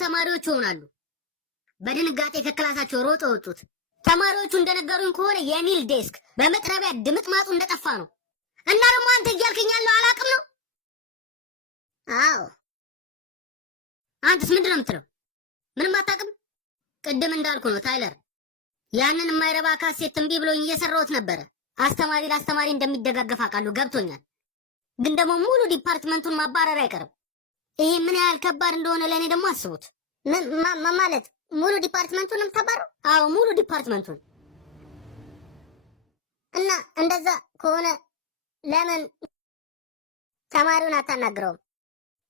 ተማሪዎች ይሆናሉ። በድንጋጤ ከክላሳቸው ሮጠው ወጡት። ተማሪዎቹ እንደነገሩኝ ከሆነ የኒል ዴስክ በመጥረቢያ ድምጥማጡ እንደጠፋ ነው። እና ደግሞ አንተ እያልከኝ ያለው አላቅም ነው? አዎ። አንተስ ምንድን ነው የምትለው? ምንም አታውቅም? ቅድም እንዳልኩ ነው ታይለር። ያንን የማይረባ ካሴት እምቢ ብሎኝ እየሰራሁት ነበረ። አስተማሪ ለአስተማሪ እንደሚደጋገፍ አውቃለሁ፣ ገብቶኛል። ግን ደግሞ ሙሉ ዲፓርትመንቱን ማባረር አይቀርም። ይሄ ምን ያህል ከባድ እንደሆነ ለእኔ ደግሞ አስቡት። ማለት ሙሉ ዲፓርትመንቱን የምታባረው? አዎ ሙሉ ዲፓርትመንቱን። እና እንደዛ ከሆነ ለምን ተማሪውን አታናግረውም?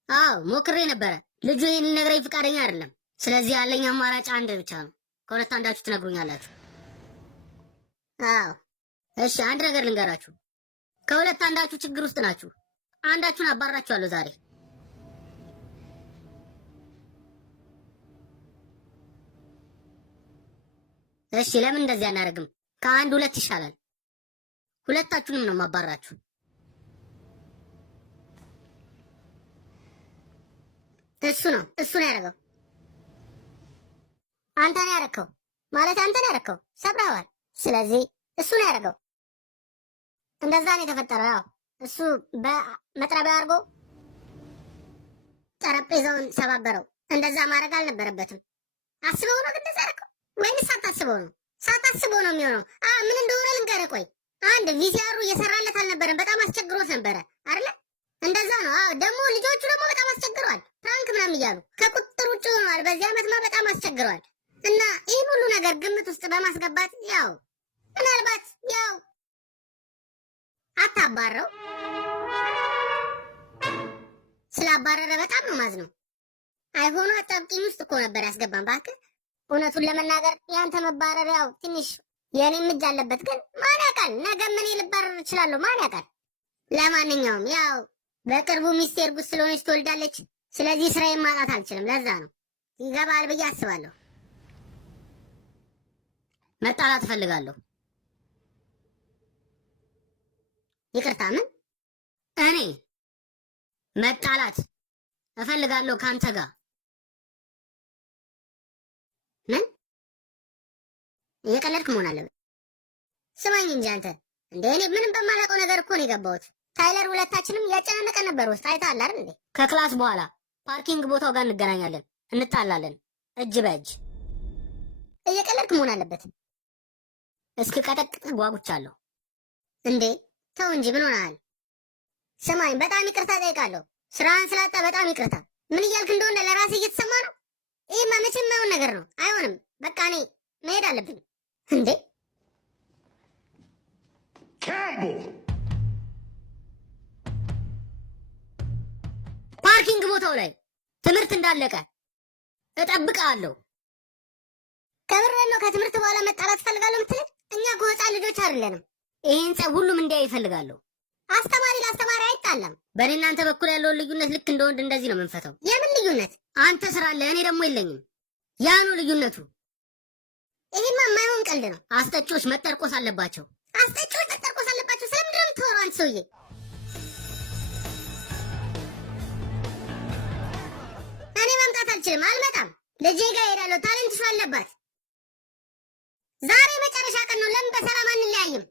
አዎ ሞክሬ ነበረ። ልጁ ይህን ሊነግረኝ ፈቃደኛ አይደለም። ስለዚህ ያለኝ አማራጭ አንድ ብቻ ነው። ከሁለት አንዳችሁ ትነግሩኛላችሁ። አዎ እሺ፣ አንድ ነገር ልንገራችሁ። ከሁለት አንዳችሁ ችግር ውስጥ ናችሁ። አንዳችሁን አባራችኋለሁ ዛሬ። እሺ፣ ለምን እንደዚህ አናደርግም? ከአንድ ሁለት ይሻላል። ሁለታችሁንም ነው ማባራችሁ። እሱ ነው ያደረገው። አንተ ነው ያደረከው ማለት አንተ ነው ያደረከው። ሰብረዋል። ስለዚህ እሱ ነው ያደረገው። እንደዛ ነው የተፈጠረው። ያው እሱ በመጥረቢያ አድርጎ ጠረጴዛውን ሰባበረው። እንደዛ ማድረግ አልነበረበትም። አስበው ነው እንደዛ ያደረከው ወይንስ ሳታስበው ነው? ሳታስበው ነው የሚሆነው። ምን እንደሆነ ልንገርህ። ቆይ አንድ ቪሲአሩ እየሰራለት አልነበረም። በጣም አስቸግሮት ነበረ አይደለ? እንደዛ ነው። ደግሞ ልጆቹ ደግሞ በጣም አስቸግረዋል። ፕራንክ ምናምን እያሉ ከቁጥጥር ውጭ ሆነዋል። በዚህ ዓመትማ በጣም አስቸግረዋል። እና ይህን ሁሉ ነገር ግምት ውስጥ በማስገባት ያው ምናልባት ያው አታባረው። ስላባረረ በጣም ነው ማዝነው። አይሆኑ አጣብቂኝ ውስጥ እኮ ነበር ያስገባን። እባክህ እውነቱን ለመናገር ያንተ መባረር ያው ትንሽ የኔም እጅ አለበት። ግን ማን ያውቃል፣ ነገ ምን ልባረር እችላለሁ። ማን ያውቃል። ለማንኛውም ያው በቅርቡ ሚስቴ እርጉዝ ስለሆነች ትወልዳለች። ስለዚህ ስራዬን ማጣት አልችልም። ለዛ ነው ይገባል ብዬ አስባለሁ። መጣላት እፈልጋለሁ። ይቅርታ፣ ምን? እኔ መጣላት እፈልጋለሁ ካንተ ጋር። ምን? እየቀለድክ መሆን አለበት። ስማኝ እንጂ አንተ እንደ እኔ ምንም በማላውቀው ነገር እኮ ነው የገባሁት። ታይለር ሁለታችንም እያጨናነቀ ነበር። ውስጥ አይተሃል አይደል እንዴ? ከክላስ በኋላ ፓርኪንግ ቦታው ጋር እንገናኛለን፣ እንጣላለን እጅ በእጅ። እየቀለድክ መሆን አለበት። እስኪ ቀጠቅጥ ጓጉቻለሁ። እንዴ ተው እንጂ ምን ሆነሃል? ስማኝ በጣም ይቅርታ ጠይቃለሁ። ስራህን ስላጣ በጣም ይቅርታ። ምን እያልክ እንደሆነ ለራስህ እየተሰማ ነው? ይህማ መቼም የማይሆን ነገር ነው። አይሆንም። በቃ እኔ መሄድ አለብኝ። እንዴ ካምቦል ፓርኪንግ ቦታው ላይ ትምህርት እንዳለቀ እጠብቅሃለሁ። ከምሬን ነው። ከትምህርት በኋላ መጣላት ትፈልጋለሁ የምትለኝ? እኛ እኮ ህፃን ልጆች አይደለንም። ይሄን ጸብ ሁሉም እንዲያይ ይፈልጋለሁ። አስተማሪ ለአስተማሪ አይጣላም። በእኔ እናንተ በኩል ያለውን ልዩነት ልክ እንደ ወንድ እንደዚህ ነው የምንፈተው። የምን ልዩነት? አንተ ስራ አለ፣ እኔ ደግሞ የለኝም። ያ ነው ልዩነቱ። ይሄማ የማይሆን ቀልድ ነው። አስጠጪዎች መጠርቆስ አለባቸው። አስጠጪዎች መጠርቆስ አለባቸው። ስለምንድን ነው የምታወራው አንተ ሰውዬ? እኔ መምጣት አልችልም። አልመጣም። ልጄ ጋር ሄዳለሁ። ታለንት ሾው አለባት። ዛሬ መጨረሻ ቀን ነው። ለምን በሰላም አንለያይም?